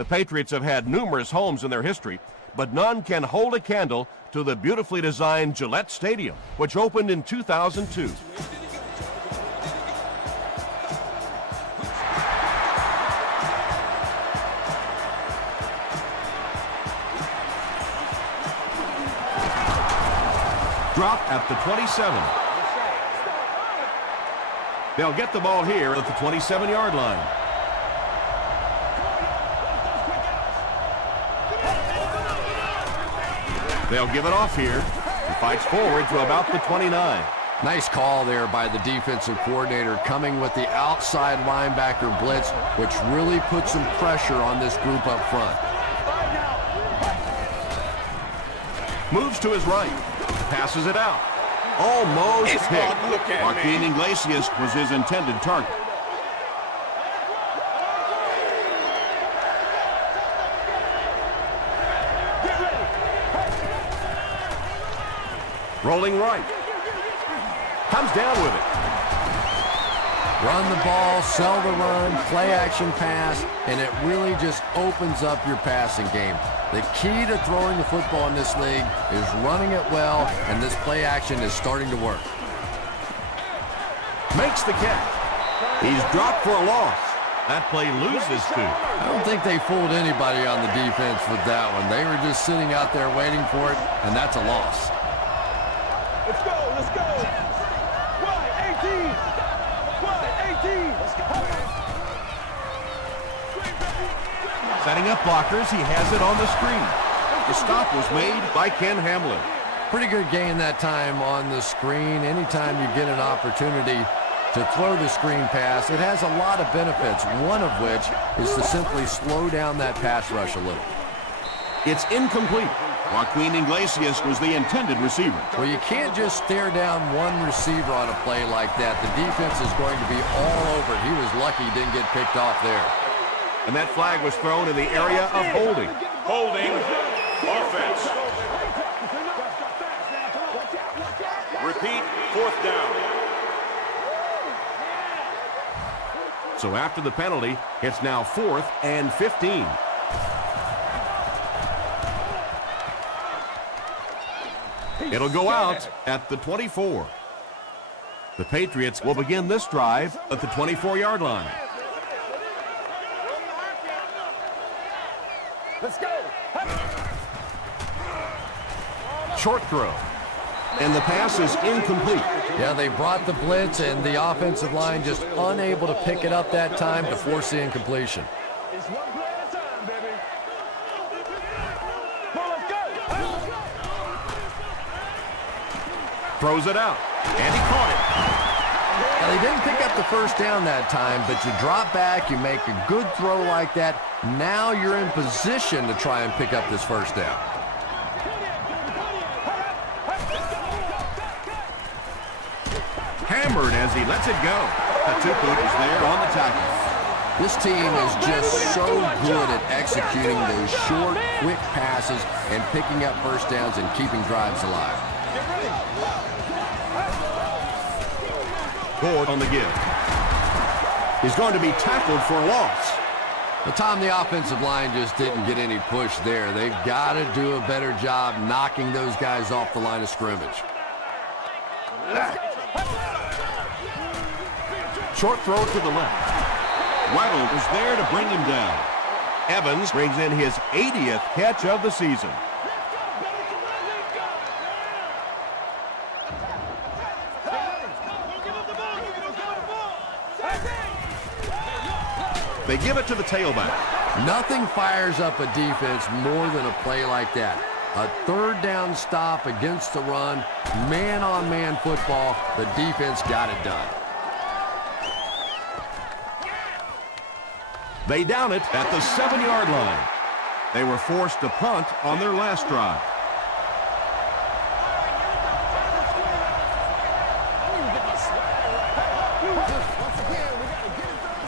The Patriots have had numerous homes in their history, but none can hold a candle to the beautifully designed Gillette Stadium, which opened in 2002. Drop at the 27. They'll get the ball here at the 27-yard line. They'll give it off here. He fights forward to about the 29. Nice call there by the defensive coordinator, coming with the outside linebacker blitz, which really puts some pressure on this group up front. Moves to his right. Passes it out. Almost hit. Joaquin Iglesias was his intended target. Rolling right. Comes down with it. Run the ball, sell the run, play action pass, and it really just opens up your passing game. The key to throwing the football in this league is running it well, and this play action is starting to work. Makes the catch. He's dropped for a loss. That play loses two. I don't think they fooled anybody on the defense with that one. They were just sitting out there waiting for it, and that's a loss. Let's go, let's go. Y-18. Setting up blockers, he has it on the screen. The stop was made by Ken Hamlin. Pretty good gain that time on the screen. Anytime you get an opportunity to throw the screen pass, it has a lot of benefits, one of which is to simply slow down that pass rush a little. It's incomplete. Joaquin Iglesias was the intended receiver. Well, you can't just stare down one receiver on a play like that. The defense is going to be all over. He was lucky he didn't get picked off there. And that flag was thrown in the area of holding. Holding. Offense. Repeat, 4th down. So after the penalty, it's now 4th and 15. It'll go out at the 24. The Patriots will begin this drive at the 24-yard line. Let's go. Short throw. And the pass is incomplete. Yeah, they brought the blitz, and the offensive line just unable to pick it up that time to force the incompletion. It's one play at a time, baby. Let's go. Throws it out. And he caught it. Now, they didn't pick up the first down that time, but you drop back, you make a good throw like that. Now you're in position to try and pick up this first down. Hammered as he lets it go. The two-boot is there on the tackle. This team is just so good at executing those short, quick passes and picking up first downs and keeping drives alive. Ford on the give. He's going to be tackled for a loss. But Tom, the offensive line just didn't get any push there. They've got to do a better job knocking those guys off the line of scrimmage. Short throw to the left. Weddle was there to bring him down. Evans brings in his 80th catch of the season. They give it to the tailback. Nothing fires up a defense more than a play like that. A third down stop against the run, man-on-man football. The defense got it done. They down it at the 7-yard line. They were forced to punt on their last drive.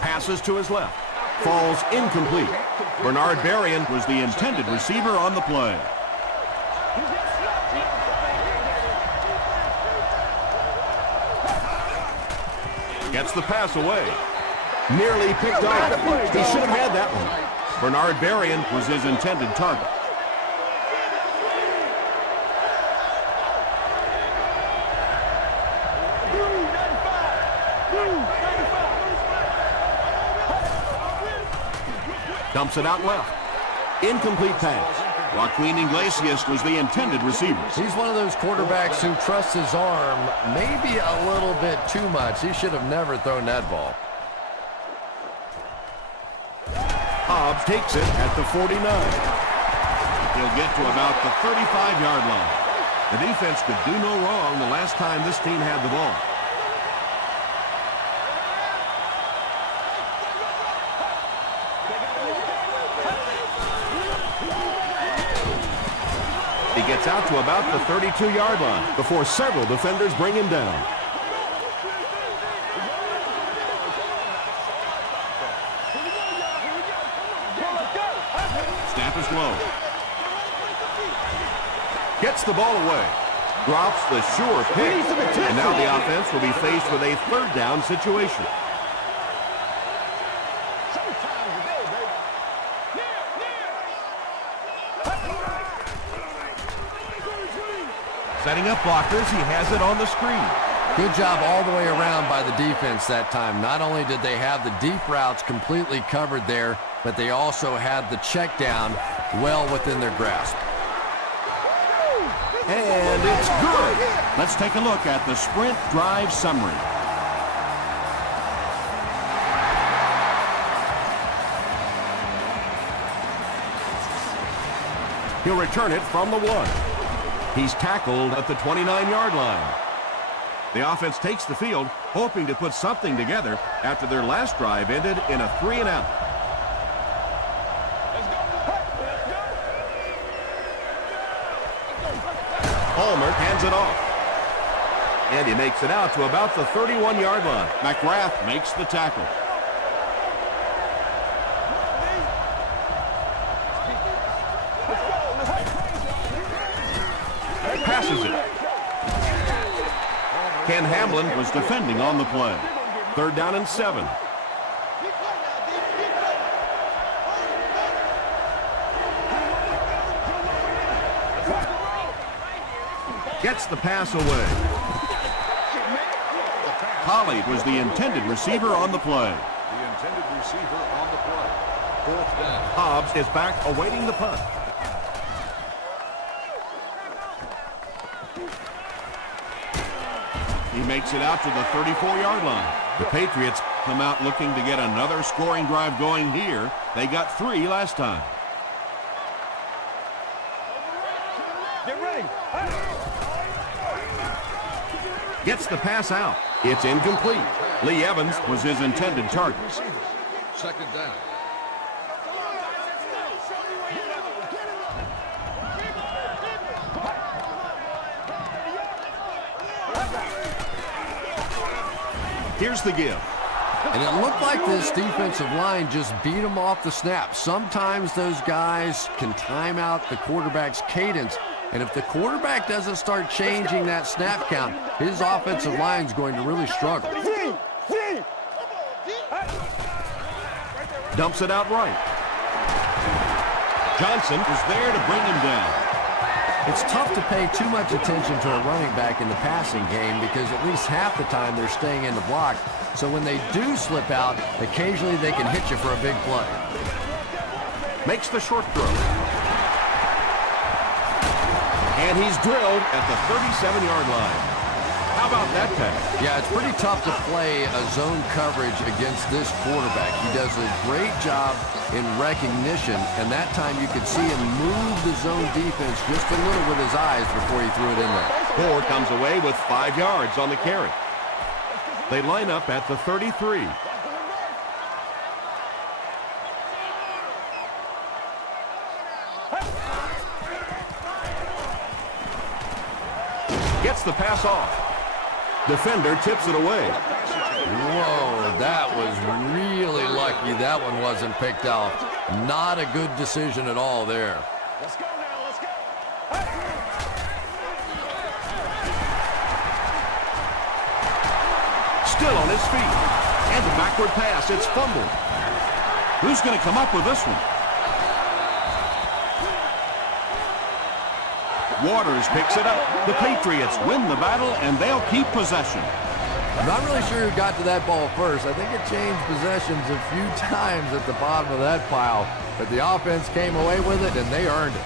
Passes to his left. Falls incomplete. Bernard Berrien was the intended receiver on the play. Gets the pass away. Nearly picked off. He should have had that one. Bernard Berrien was his intended target. Dumps it out left. Incomplete pass. Joaquin Iglesias was the intended receiver. He's one of those quarterbacks who trusts his arm maybe a little bit too much. He should have never thrown that ball. Hobbs takes it at the 49. He'll get to about the 35-yard line. The defense could do no wrong the last time this team had the ball. He gets out to about the 32-yard line before several defenders bring him down. Snap is low. Gets the ball away. Drops the sure pick. And now the offense will be faced with a third down situation. Setting up blockers, he has it on the screen. Good job all the way around by the defense that time. Not only did they have the deep routes completely covered there, but they also had the check down well within their grasp. And it's good. Let's take a look at the sprint drive summary. He'll return it from the 1. He's tackled at the 29-yard line. The offense takes the field, hoping to put something together after their last drive ended in a 3-and-out. Palmer hands it off. And he makes it out to about the 31-yard line. McGrath makes the tackle. Passes it. Ken Hamlin was defending on the play. 3rd down and 7. Gets the pass away. Pollard was the intended receiver on the play. The intended receiver on the play. 4th down. Hobbs is back awaiting the punt. He makes it out to the 34-yard line. The Patriots come out looking to get another scoring drive going here. They got 3 last time. Get ready. Gets the pass out. It's incomplete. Lee Evans was his intended target. 2nd down. Here's the give. And it looked like this defensive line just beat them off the snap. Sometimes those guys can time out the quarterback's cadence. And if the quarterback doesn't start changing that snap count, his offensive line's going to really struggle. Dumps it out right. Johnson is there to bring him down. It's tough to pay too much attention to a running back in the passing game because at least half the time they're staying in the block. So when they do slip out, occasionally they can hit you for a big play. Makes the short throw. And he's drilled at the 37-yard line. How about that pass? Yeah, it's pretty tough to play a zone coverage against this quarterback. He does a great job in recognition, and that time you could see him move the zone defense just a little with his eyes before he threw it in there. Ford comes away with 5 yards on the carry. They line up at the 33. Gets the pass off. Defender tips it away. Whoa, that was really lucky that one wasn't picked off. Not a good decision at all there. Let's go now. Let's go. Still on his feet. And the backward pass. It's fumbled. Who's going to come up with this one? Waters picks it up. The Patriots win the battle, and they'll keep possession. I'm not really sure who got to that ball first. I think it changed possessions a few times at the bottom of that pile, but the offense came away with it, and they earned it.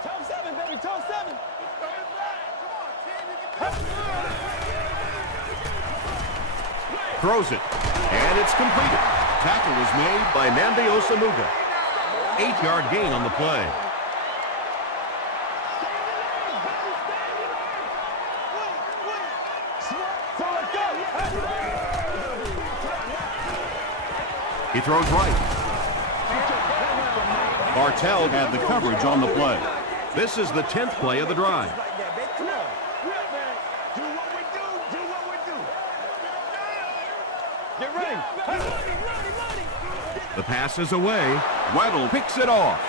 Top 7, baby, top 7. Throws it, and it's completed. Tackle was made by Namdi Osamuga. 8-yard gain on the play. He throws right. Bartell had the coverage on the play. This is the 10th play of the drive. Get ready. The pass is away. Weddle picks it off.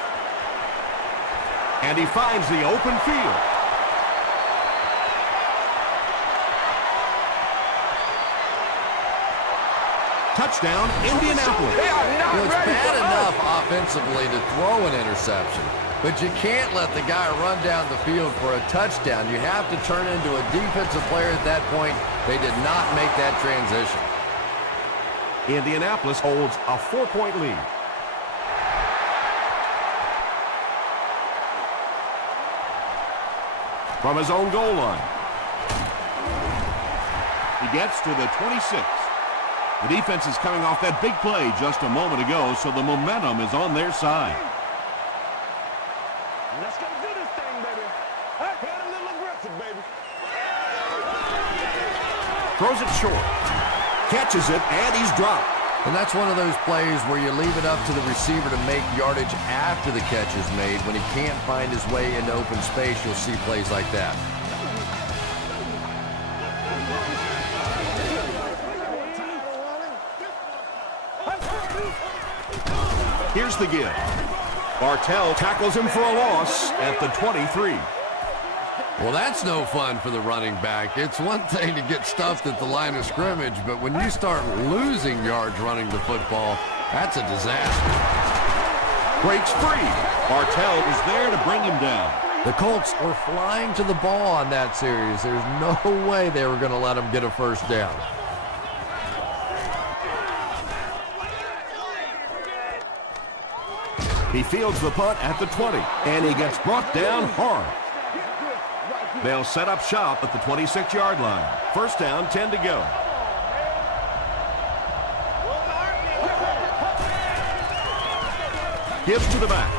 And he finds the open field. Touchdown, Indianapolis. It's bad enough offensively to throw an interception, but you can't let the guy run down the field for a touchdown. You have to turn into a defensive player at that point. They did not make that transition. Indianapolis holds a 4-point lead. From his own goal line. He gets to the 26. The defense is coming off that big play just a moment ago, so the momentum is on their side. Let's go do this thing, baby. Get a little aggressive, baby. Throws it short. Catches it, and he's dropped. And that's one of those plays where you leave it up to the receiver to make yardage after the catch is made. When he can't find his way into open space, you'll see plays like that. Here's the give. Bartell tackles him for a loss at the 23. Well, that's no fun for the running back. It's one thing to get stuffed at the line of scrimmage, but when you start losing yards running the football, that's a disaster. Breaks free. Bartell is there to bring him down. The Colts were flying to the ball on that series. There's no way they were going to let him get a first down. He fields the punt at the 20, and he gets brought down hard. They'll set up shop at the 26-yard line. First down, 10 to go. Gives to the back.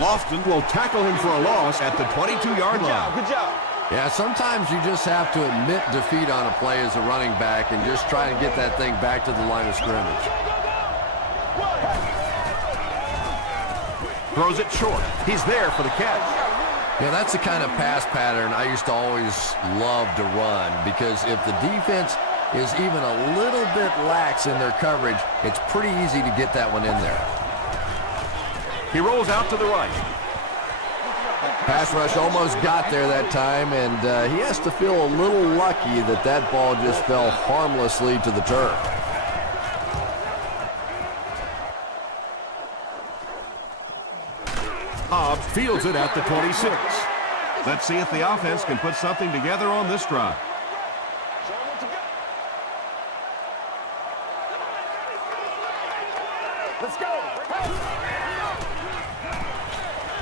Lofton will tackle him for a loss at the 22-yard line. Good job. Yeah, sometimes you just have to admit defeat on a play as a running back and just try to get that thing back to the line of scrimmage. Throws it short. He's there for the catch. Yeah, that's the kind of pass pattern I used to always love to run, because if the defense is even a little bit lax in their coverage, it's pretty easy to get that one in there. He rolls out to the right. Pass rush almost got there that time, and he has to feel a little lucky that that ball just fell harmlessly to the turf. Hobbs fields it at the 26. Let's see if the offense can put something together on this drive. Let's go.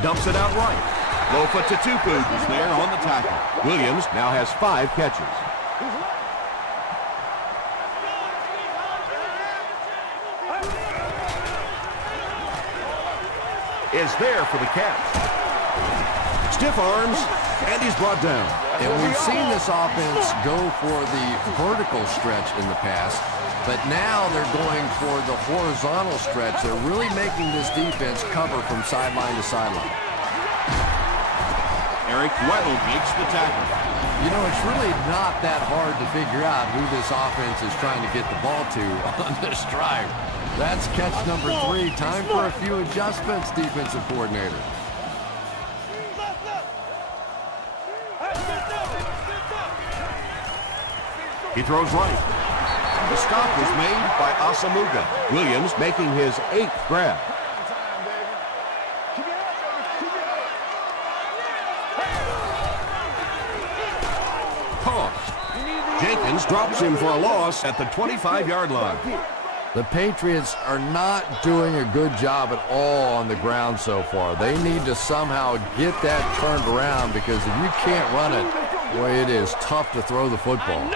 Dumps it out right. Lofa Tatupu is there on the tackle. Williams now has 5 catches. Is there for the catch. Stiff arms, and he's brought down. And we've seen this offense go for the vertical stretch in the past, but now they're going for the horizontal stretch. They're really making this defense cover from sideline to sideline. Eric Weddle makes the tackle. You know, it's really not that hard to figure out who this offense is trying to get the ball to on this drive. That's catch number 3. Time for a few adjustments, defensive coordinator. He throws right. The stop was made by Osamuga. Williams making his 8th grab. Hawkins drops him for a loss at the 25-yard line. The Patriots are not doing a good job at all on the ground so far. They need to somehow get that turned around because if you can't run it, boy, it is tough to throw the football.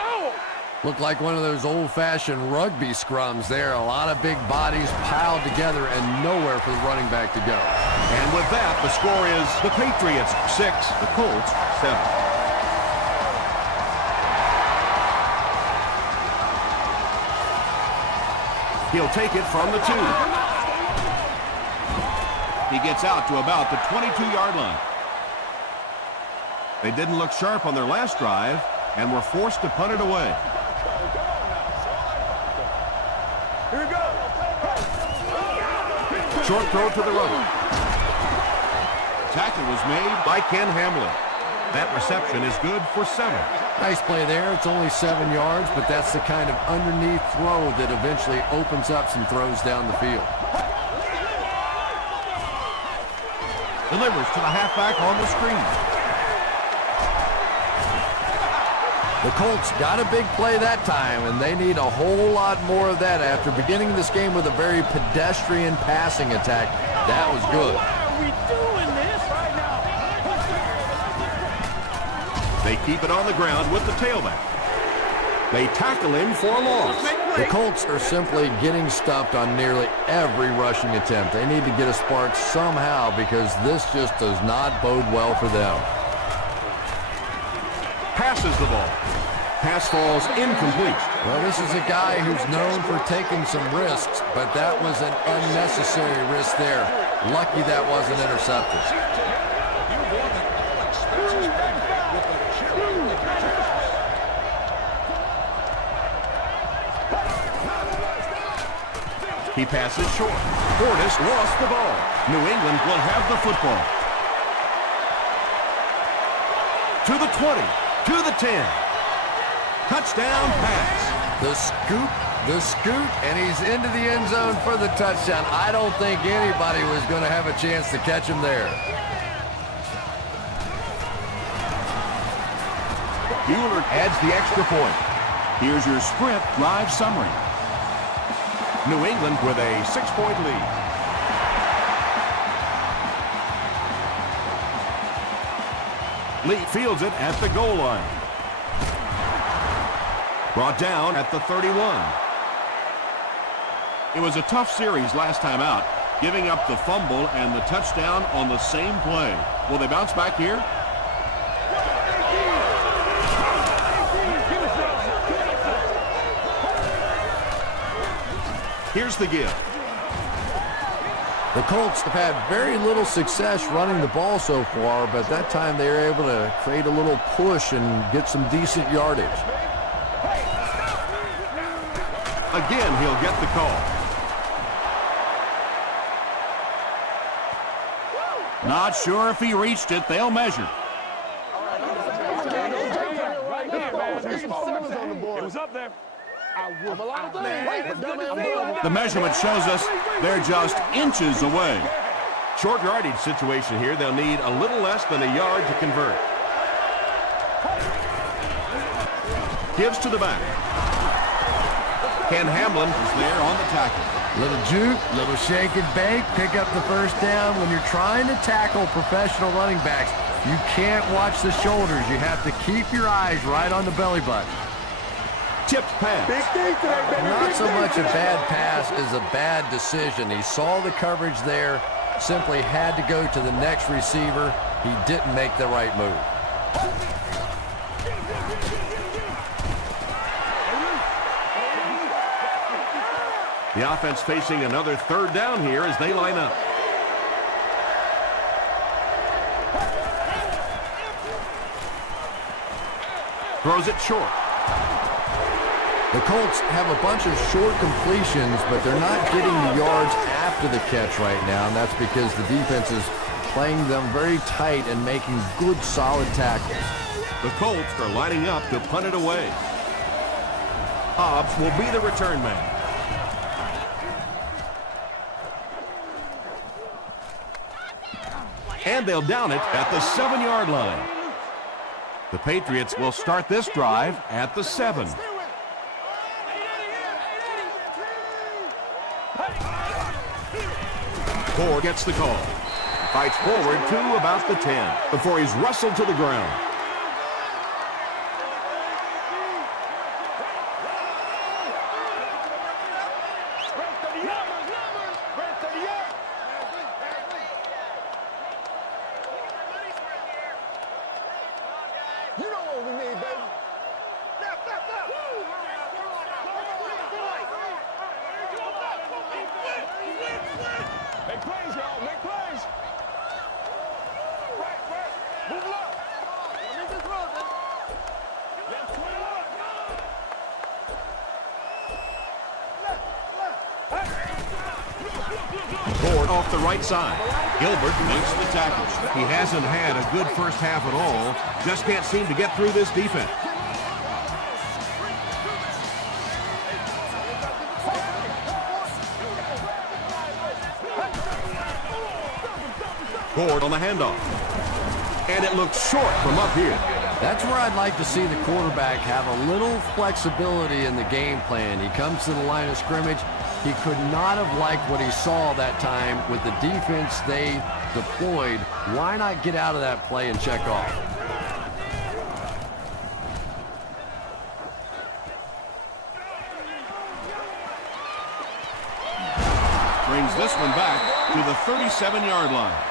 Looked like one of those old-fashioned rugby scrums there. A lot of big bodies piled together and nowhere for the running back to go. And with that, the score is the Patriots 6, the Colts 7. He'll take it from the 2. He gets out to about the 22-yard line. They didn't look sharp on their last drive and were forced to punt it away. Here we go. Short throw to the right. Tackle was made by Ken Hamlin. That reception is good for 7. Nice play there. It's only 7 yards, but that's the kind of underneath throw that eventually opens up some throws down the field. Delivers to the halfback on the screen. The Colts got a big play that time, and they need a whole lot more of that after beginning this game with a very pedestrian passing attack. That was good. Why are we doing this right now? They keep it on the ground with the tailback. They tackle him for a loss. The Colts are simply getting stuffed on nearly every rushing attempt. They need to get a spark somehow because this just does not bode well for them. Passes the ball. Pass falls incomplete. Well, this is a guy who's known for taking some risks, but that was an unnecessary risk there. Lucky that wasn't intercepted. He passes short. Portis lost the ball. New England will have the football. To the 20, to the 10. Touchdown pass. The scoot, and he's into the end zone for the touchdown. I don't think anybody was going to have a chance to catch him there. Bueller adds the extra point. Here's your sprint drive summary. New England with a 6-point lead. Lee fields it at the goal line. Brought down at the 31. It was a tough series last time out, giving up the fumble and the touchdown on the same play. Will they bounce back here? Here's the give. The Colts have had very little success running the ball so far, but that time they were able to create a little push and get some decent yardage. Again, he'll get the call. Not sure if he reached it. They'll measure. It was up there. The measurement shows us they're just inches away. Short yardage situation here. They'll need a little less than a yard to convert. Gives to the back. Ken Hamlin is there on the tackle. Little juke, little shake and bake, pick up the first down. When you're trying to tackle professional running backs, you can't watch the shoulders. You have to keep your eyes right on the belly button. Tipped pass. Not so much a bad pass as a bad decision. He saw the coverage there, simply had to go to the next receiver. He didn't make the right move. The offense facing another third down here as they line up. Throws it short. The Colts have a bunch of short completions, but they're not getting the yards after the catch right now, and that's because the defense is playing them very tight and making good, solid tackles. The Colts are lining up to punt it away. Hobbs will be the return man. And they'll down it at the 7-yard line. The Patriots will start this drive at the 7. Ford gets the call. Fights forward to about the 10 before he's wrestled to the ground. You know what we need, baby. Make plays, y'all. Make plays. Right. Move it up. Left 21. Ford off the right side. Gilbert makes the tackle. He hasn't had a good first half at all. Just can't seem to get through this defense. Ford on the handoff. And it looks short from up here. That's where I'd like to see the quarterback have a little flexibility in the game plan. He comes to the line of scrimmage. He could not have liked what he saw that time with the defense they deployed. Why not get out of that play and check off? Brings this one back to the 37-yard line.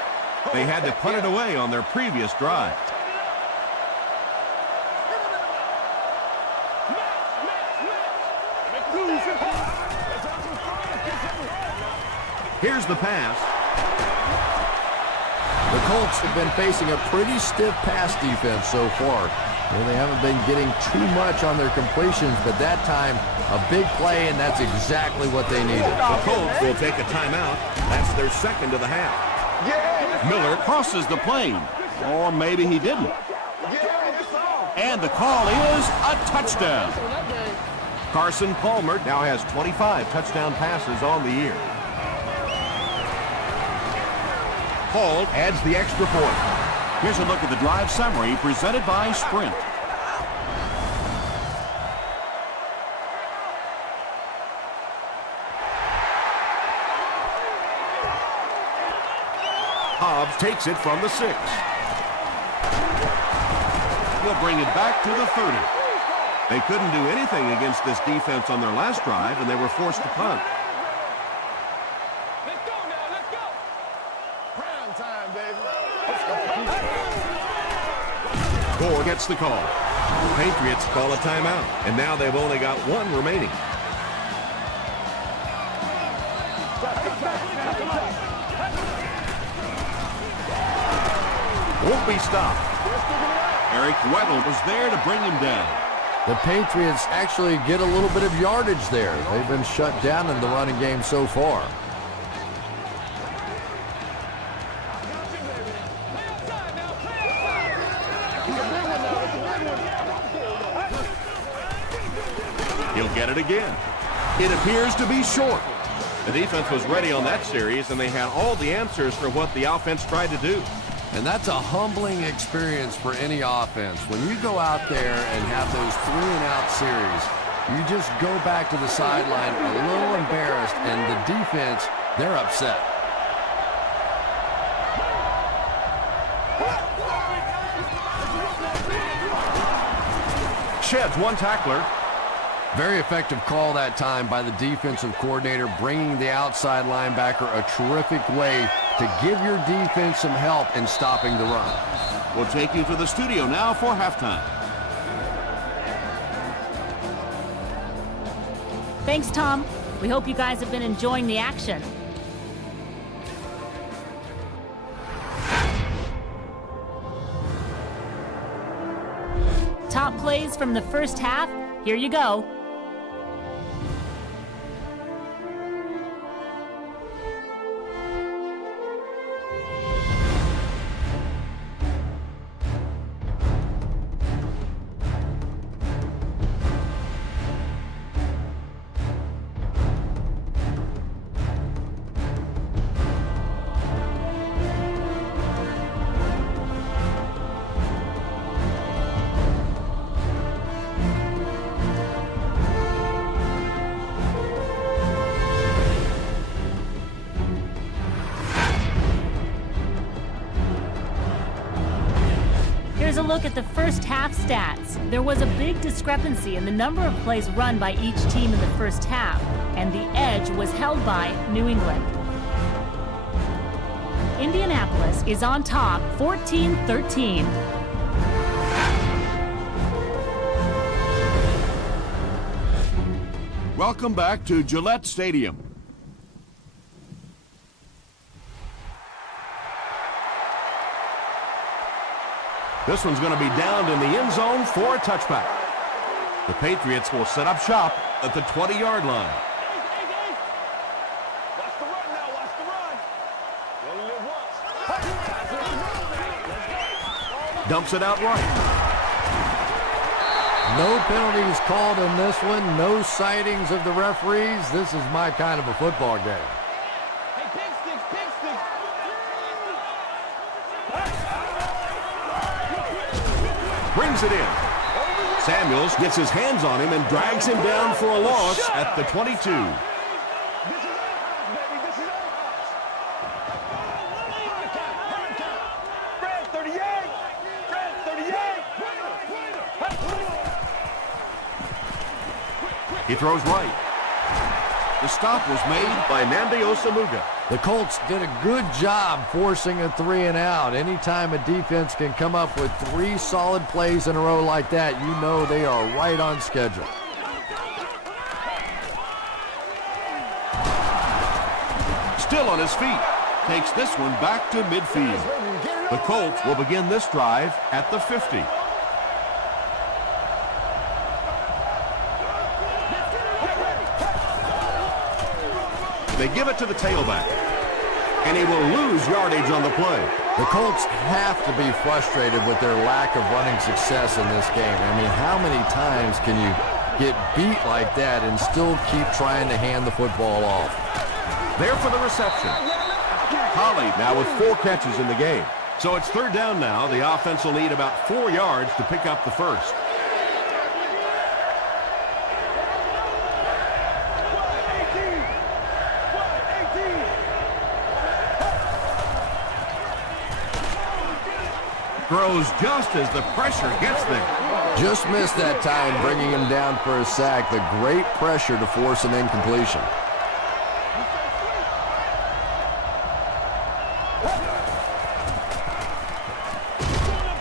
They had to punt it away on their previous drive. Here's the pass. The Colts have been facing a pretty stiff pass defense so far. They haven't been getting too much on their completions, but that time, a big play, and that's exactly what they needed. The Colts will take a timeout. That's their second of the half. Miller crosses the plane. Or maybe he didn't. And the call is a touchdown. Carson Palmer now has 25 touchdown passes on the year. Hall adds the extra point. Here's a look at the drive summary presented by Sprint. Hobbs takes it from the 6. We'll bring it back to the 30. They couldn't do anything against this defense on their last drive, and they were forced to punt. Let's go now. Let's go. Prime time, baby. Gore gets the call. Patriots call a timeout, and now they've only got one remaining. Won't be stopped. Eric Weddle was there to bring him down. The Patriots actually get a little bit of yardage there. They've been shut down in the running game so far. He'll get it again. It appears to be short. The defense was ready on that series, and they had all the answers for what the offense tried to do. And that's a humbling experience for any offense. When you go out there and have those 3-and-out series, you just go back to the sideline a little embarrassed, and the defense, they're upset. Sheds one tackler. Very effective call that time by the defensive coordinator, bringing the outside linebacker a terrific way to give your defense some help in stopping the run. We'll take you to the studio now for halftime. Thanks, Tom. We hope you guys have been enjoying the action. Top plays from the first half. Here you go. look at the first half stats. There was a big discrepancy in the number of plays run by each team in the first half, and the edge was held by New England. Indianapolis is on top, 14-13. Welcome back to Gillette Stadium. This one's going to be downed in the end zone for a touchback. The Patriots will set up shop at the 20-yard line. Watch the run now, watch the run. You only live once. Dumps it out right. No penalties called in this one. No sightings of the referees. This is my kind of a football game. Hey, big sticks, big sticks. Brings it in. Samuels gets his hands on him and drags him down for a loss at the 22. This is our house, baby. This is our house. Fred, 38. Fred, 38. He throws right. The stop was made by Nnamdi Osamuga. The Colts did a good job forcing a 3-and-out. Anytime a defense can come up with 3 solid plays in a row like that, you know they are right on schedule. Still on his feet. Takes this one back to midfield. The Colts will begin this drive at the 50. They give it to the tailback, and he will lose yardage on the play. The Colts have to be frustrated with their lack of running success in this game. I mean, how many times can you get beat like that and still keep trying to hand the football off? There for the reception. Holly now with 4 catches in the game. So it's 3rd down now. The offense will need about 4 yards to pick up the first. Throws just as the pressure gets there. Just missed that time, bringing him down for a sack. The great pressure to force an incompletion.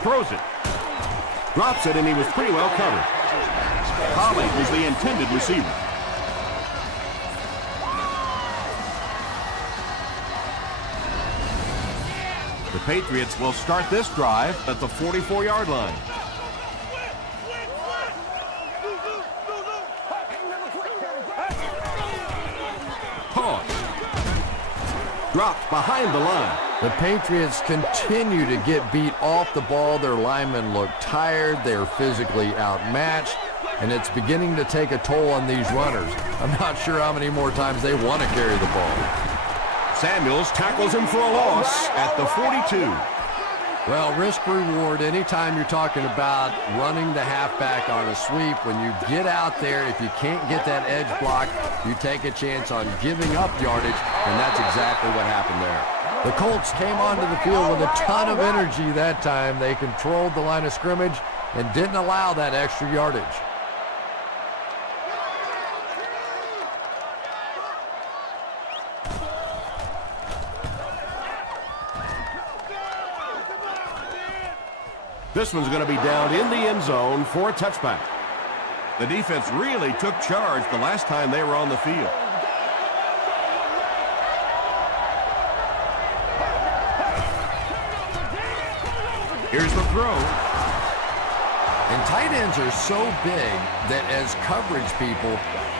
Throws it. Drops it, and he was pretty well covered. Holly was the intended receiver. The Patriots will start this drive at the 44-yard line. Pause. Dropped behind the line. The Patriots continue to get beat off the ball. Their linemen look tired. They're physically outmatched, and it's beginning to take a toll on these runners. I'm not sure how many more times they want to carry the ball. Samuels tackles him for a loss at the 42. Well, risk-reward, anytime you're talking about running the halfback on a sweep, when you get out there, if you can't get that edge block, you take a chance on giving up yardage, and that's exactly what happened there. The Colts came onto the field with a ton of energy that time. They controlled the line of scrimmage and didn't allow that extra yardage. This one's going to be down in the end zone for a touchback. The defense really took charge the last time they were on the field. Here's the throw. And tight ends are so big that as coverage people,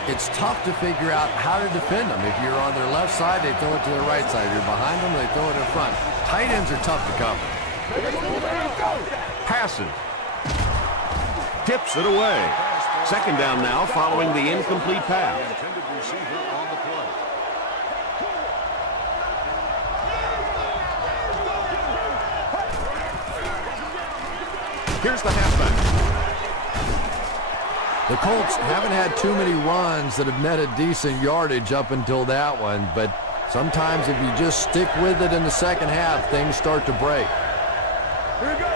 it's tough to figure out how to defend them. If you're on their left side, they throw it to their right side. If you're behind them, they throw it in front. Tight ends are tough to cover. Passes. Tips it away. 2nd down now following the incomplete pass. Intended receiver on the play. Here's the halfback. The Colts haven't had too many runs that have netted decent yardage up until that one, but sometimes if you just stick with it in the second half, things start to break. Here we go.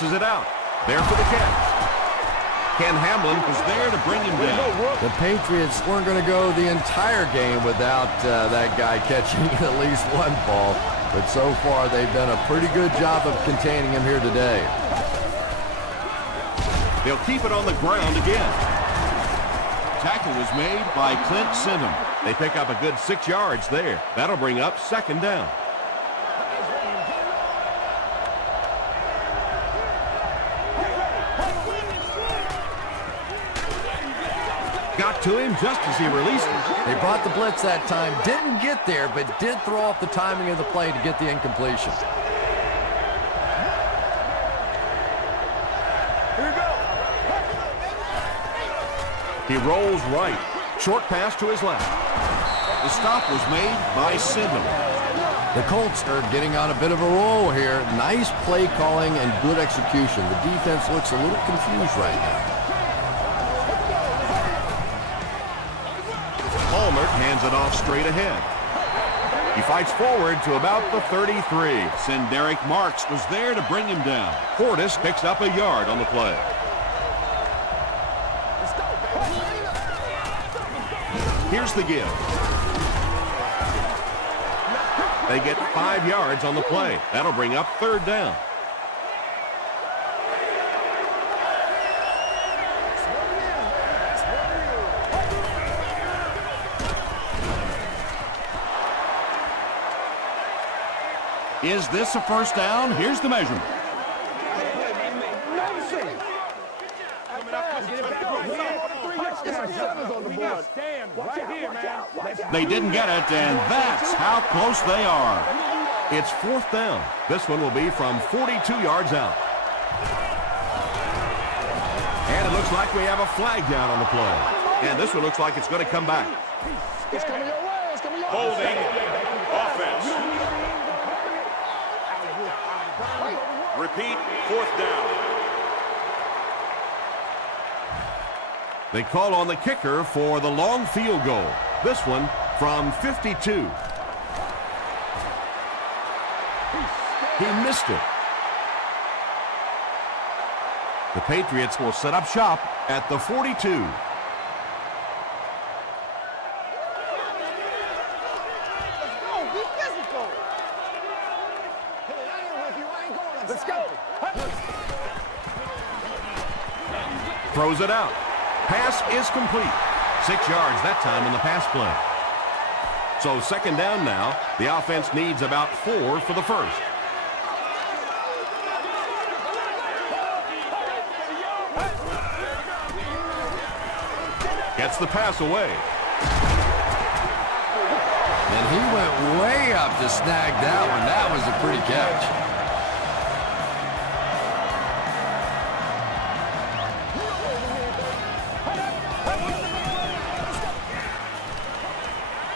passes it out. There for the catch. Ken Hamlin was there to bring him down. The Patriots weren't going to go the entire game without that guy catching at least one ball. But so far, they've done a pretty good job of containing him here today. They'll keep it on the ground again. Tackle was made by Clint Sinham. They pick up a good 6 yards there. That'll bring up second down. Got to him just as he released him. They brought the blitz that time. Didn't get there, but did throw off the timing of the play to get the incompletion. He rolls right. Short pass to his left. The stop was made by Sinham. The Colts are getting on a bit of a roll here. Nice play calling and good execution. The defense looks a little confused right now. Palmer hands it off straight ahead. He fights forward to about the 33. Senderic Marks was there to bring him down. Portis picks up a yard on the play. Here's the give. They get 5 yards on the play. That'll bring up third down. Is this a first down? Here's the measurement. They didn't get it, and that's how close they are. It's fourth down. This one will be from 42 yards out. And it looks like we have a flag down on the play. And this one looks like it's going to come back. It's coming your way. It's coming your way. Holding offense. Repeat, fourth down. They call on the kicker for the long field goal. This one from 52. He missed it. The Patriots will set up shop at the 42. Let's go. Throws it out. Pass is complete. 6 yards that time in the pass play. So second down now. The offense needs about 4 for the first. Gets the pass away. And he went way up to snag that one. That was a pretty catch.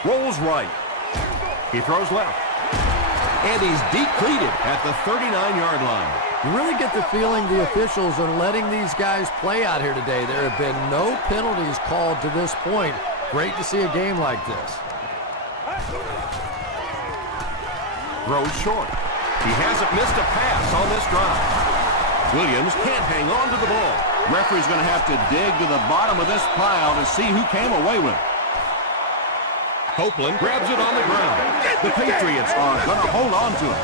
Rolls right. He throws left. And he's deep-cleated at the 39-yard line. You really get the feeling the officials are letting these guys play out here today. There have been no penalties called to this point. Great to see a game like this. Throws short. He hasn't missed a pass on this drive. Williams can't hang on to the ball. Referee's going to have to dig to the bottom of this pile to see who came away with it. Copeland grabs it on the ground. The Patriots are going to hold on to it.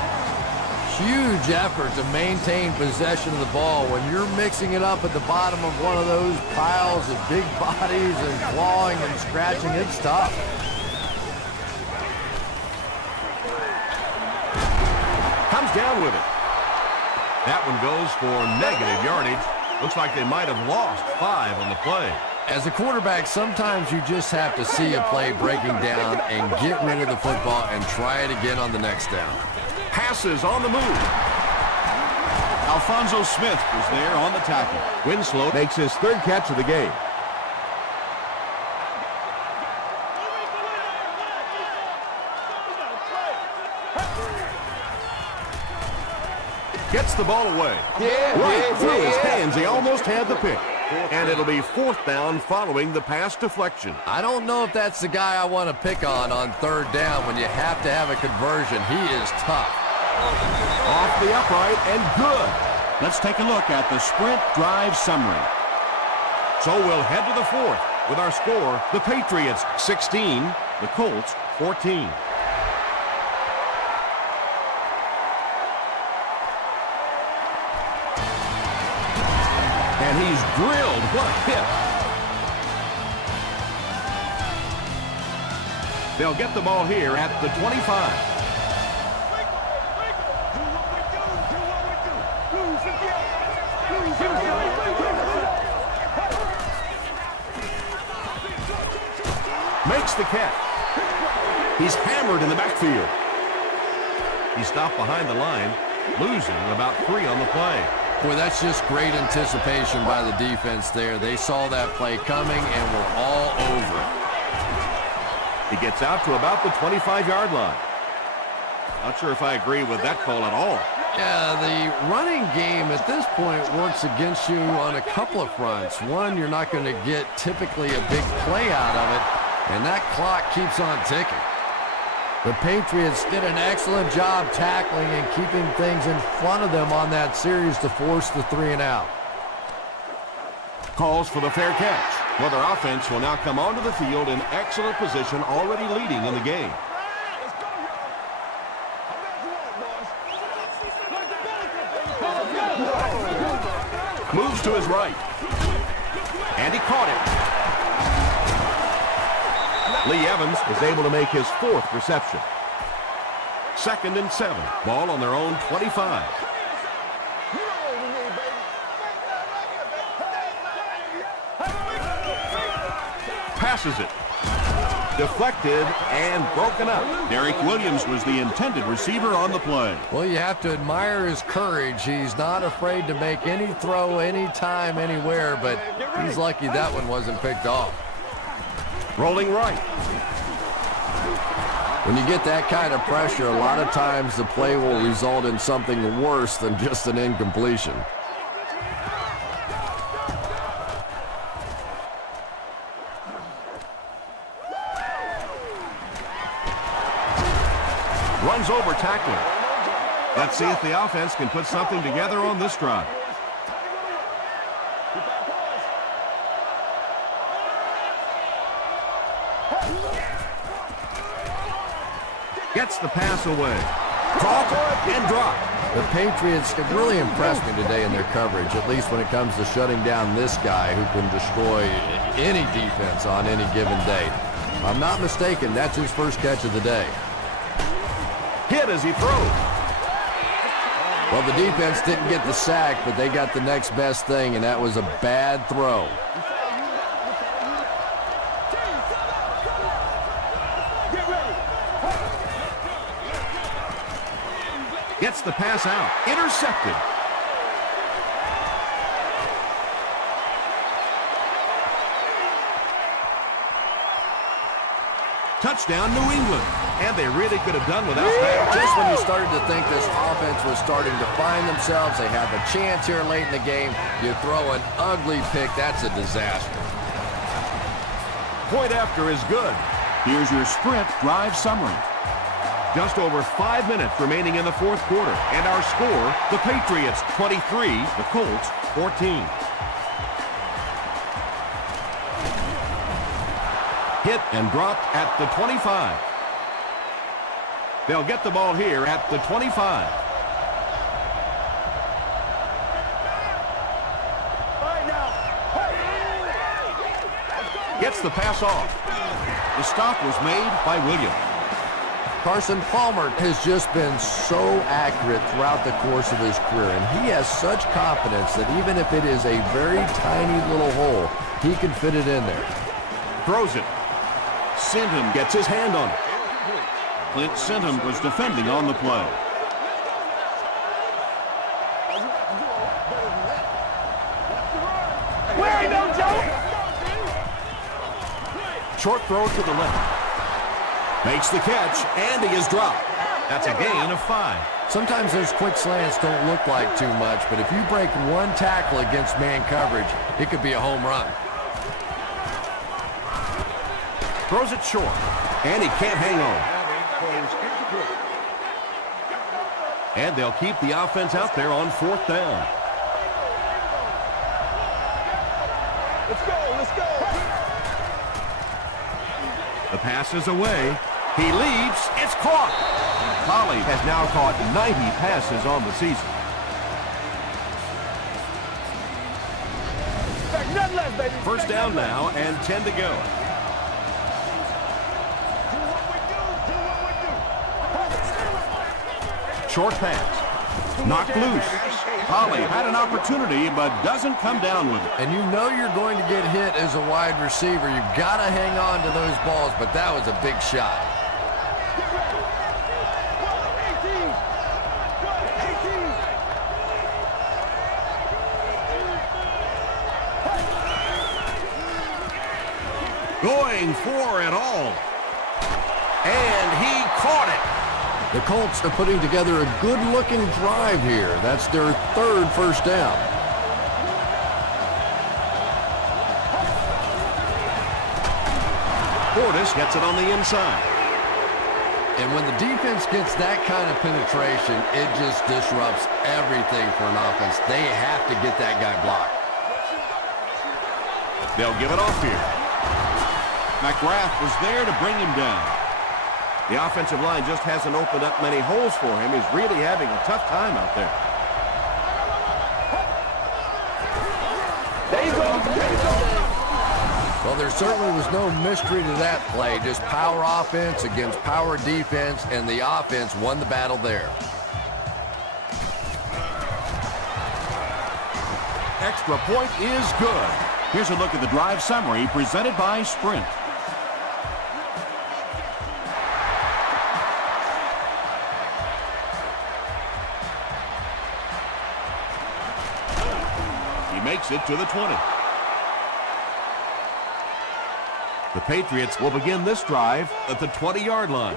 Huge effort to maintain possession of the ball. When you're mixing it up at the bottom of one of those piles of big bodies and clawing and scratching, it's tough. Comes down with it. That one goes for negative yardage. Looks like they might have lost 5 on the play. As a quarterback, sometimes you just have to see a play breaking down and get rid of the football and try it again on the next down. Passes on the move. Alfonso Smith was there on the tackle. Winslow makes his 3rd catch of the game. Gets the ball away. Right through his hands. He almost had the pick. And it'll be 4th down following the pass deflection. I don't know if that's the guy I want to pick on 3rd down when you have to have a conversion. He is tough. Off the upright and good. Let's take a look at the sprint drive summary. So we'll head to the fourth with our score, the Patriots 16, the Colts 14. And he's drilled. What a hit. They'll get the ball here at the 25. Makes the catch. He's hammered in the backfield. He stopped behind the line, losing about 3 on the play. Boy, that's just great anticipation by the defense there. They saw that play coming and were all over it. He gets out to about the 25-yard line. Not sure if I agree with that call at all. Yeah, the running game at this point works against you on a couple of fronts. One, you're not going to get typically a big play out of it, and that clock keeps on ticking. The Patriots did an excellent job tackling and keeping things in front of them on that series to force the 3-and-out. Calls for the fair catch. Well, their offense will now come onto the field in excellent position, already leading in the game. Moves to his right. And he caught it. Lee Evans is able to make his 4th reception. 2nd and 7. Ball on their own 25. Passes it. Deflected and broken up. Derek Williams was the intended receiver on the play. Well, you have to admire his courage. He's not afraid to make any throw, anytime, anywhere, but he's lucky that one wasn't picked off. Rolling right. When you get that kind of pressure, a lot of times the play will result in something worse than just an incompletion. Runs over tackling. Let's see if the offense can put something together on this drive. Gets the pass away. Caught and dropped. The Patriots have really impressed me today in their coverage, at least when it comes to shutting down this guy who can destroy any defense on any given day. If I'm not mistaken, that's his first catch of the day. Hit as he throws. Well, the defense didn't get the sack, but they got the next best thing, and that was a bad throw. Gets the pass out. Intercepted. Touchdown, New England. And they really could have done without that. Just when you started to think this offense was starting to find themselves, they have a chance here late in the game, you throw an ugly pick, that's a disaster. Point after is good. Here's your sprint drive summary. Just over 5 minutes remaining in the 4th quarter. And our score, the Patriots 23, the Colts 14. Hit and dropped at the 25. They'll get the ball here at the 25. Gets the pass off. The stop was made by Williams. Carson Palmer has just been so accurate throughout the course of his career, and he has such confidence that even if it is a very tiny little hole, he can fit it in there. Throws it. Sinton gets his hand on it. Clint Sinton was defending on the play. Where ain't no joke? Short throw to the left. Makes the catch, and he is dropped. That's a gain of 5. Sometimes those quick slants don't look like too much, but if you break one tackle against man coverage, it could be a home run. Throws it short, and he can't hang on. And they'll keep the offense out there on 4th down. Let's go. Let's go. The pass is away. He leaps. It's caught. Collie has now caught 90 passes on the season. Nothing less, baby. First down now and 10 to go. Short pass. Knocked loose. Collie had an opportunity but doesn't come down with it. And you know you're going to get hit as a wide receiver. You've got to hang on to those balls, but that was a big shot. Going for it all. And he caught it. The Colts are putting together a good-looking drive here. That's their third first down. Portis gets it on the inside. And when the defense gets that kind of penetration, it just disrupts everything for an offense. They have to get that guy blocked. They'll give it off here. McGrath was there to bring him down. The offensive line just hasn't opened up many holes for him. He's really having a tough time out there. There you go. There you go. Well, there certainly was no mystery to that play. Just power offense against power defense, and the offense won the battle there. Extra point is good. Here's a look at the drive summary presented by Sprint. He makes it to the 20. The Patriots will begin this drive at the 20-yard line.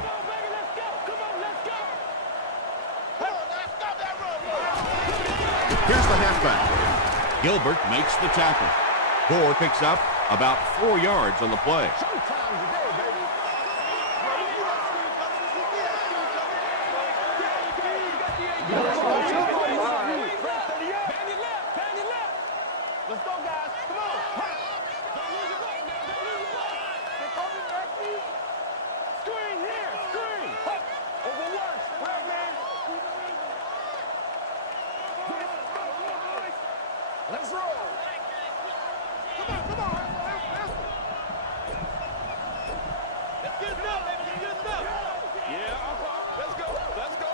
Here's the halfback. Gilbert makes the tackle. Gore picks up about 4 yards on the play. Let's go, guys. Come on. Screen here. Screen. Over one. Right, man. Let's roll. Come on, come on. Let's get it up, baby. Let's get it up. Yeah, let's go. Let's go.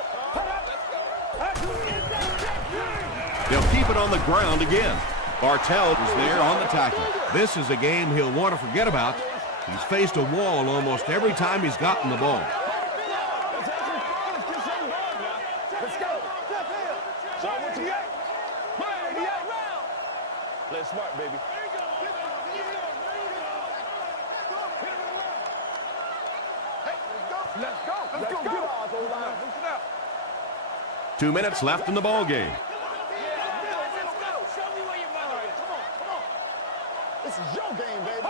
Let's go. They'll keep it on the ground again. Bartell was there on the tackle. This is a game he'll want to forget about. He's faced a wall almost every time he's gotten the ball. Play smart, baby. Let's go. Let's go. Get ours, O-line. 2 minutes left in the ball game. This is your game, baby.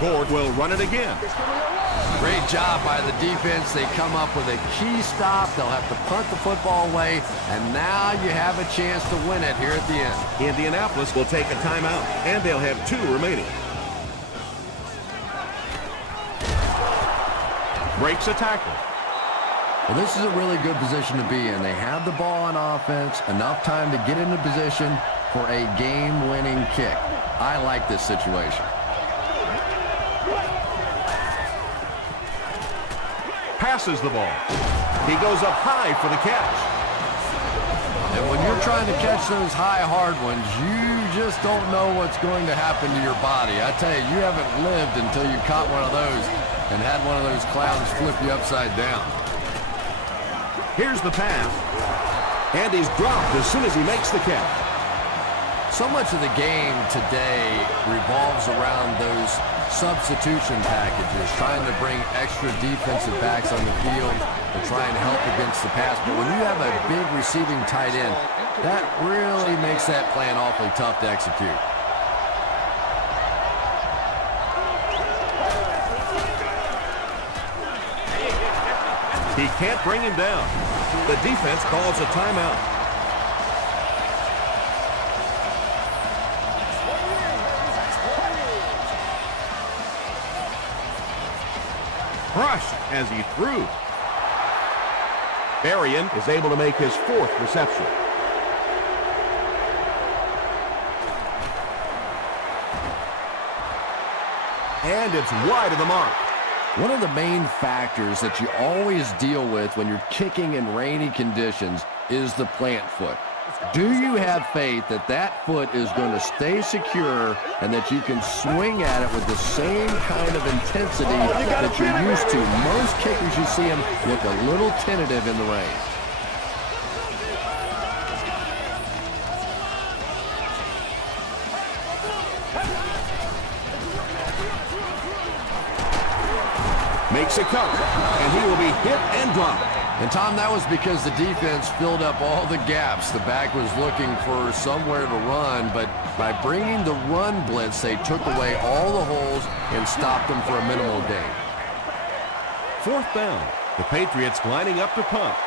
Ford will run it again. Great job by the defense. They come up with a key stop. They'll have to punt the football away, and now you have a chance to win it here at the end. Indianapolis will take a timeout, and they'll have 2 remaining. Breaks a tackle. Well, this is a really good position to be in. They have the ball on offense, enough time to get into position for a game-winning kick. I like this situation. Passes the ball. He goes up high for the catch. And when you're trying to catch those high, hard ones, you just don't know what's going to happen to your body. I tell you, you haven't lived until you caught one of those and had one of those clowns flip you upside down. Here's the pass. And he's dropped as soon as he makes the catch. So much of the game today revolves around those substitution packages, trying to bring extra defensive backs on the field to try and help against the pass. But when you have a big receiving tight end, that really makes that plan awfully tough to execute. He can't bring him down. The defense calls a timeout. crushed as he threw. Berrien is able to make his 4th reception. And it's wide of the mark. One of the main factors that you always deal with when you're kicking in rainy conditions is the plant foot. Do you have faith that that foot is going to stay secure and that you can swing at it with the same kind of intensity that you're used to? Most kickers, you see them look a little tentative in the rain. Makes a cover, and he will be hit and dropped. And, Tom, that was because the defense filled up all the gaps. The back was looking for somewhere to run, but by bringing the run blitz, they took away all the holes and stopped them for a minimal gain. 4th down. The Patriots lining up to punt.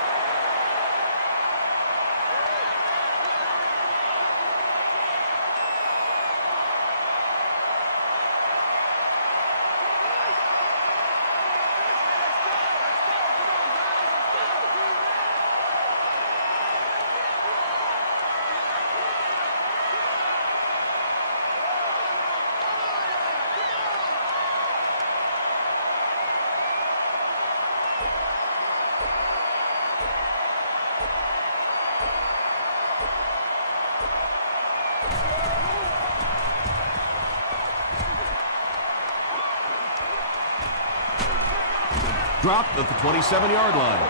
Dropped at the 27-yard line.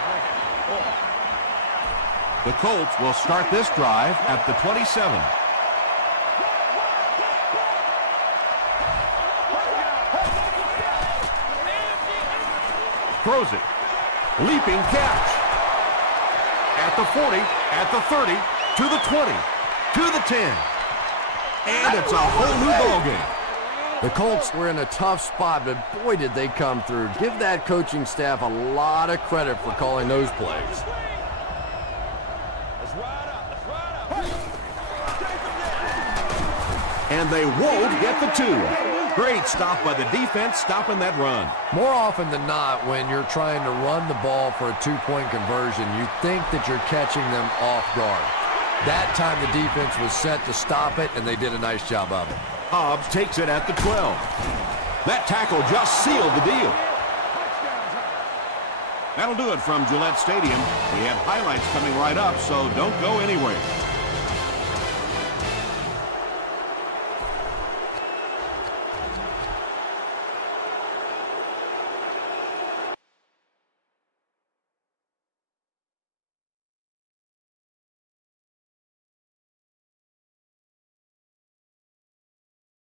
The Colts will start this drive at the 27. Throws it. Leaping catch. At the 40, at the 30, to the 20, to the 10. And it's a whole new ballgame. The Colts were in a tough spot, but boy, did they come through. Give that coaching staff a lot of credit for calling those plays. And they won't get the 2. Great stop by the defense, stopping that run. More often than not, when you're trying to run the ball for a 2-point conversion, you think that you're catching them off guard. That time the defense was set to stop it, and they did a nice job of it. Hobbs takes it at the 12. That tackle just sealed the deal. That'll do it from Gillette Stadium. We have highlights coming right up, so don't go anywhere.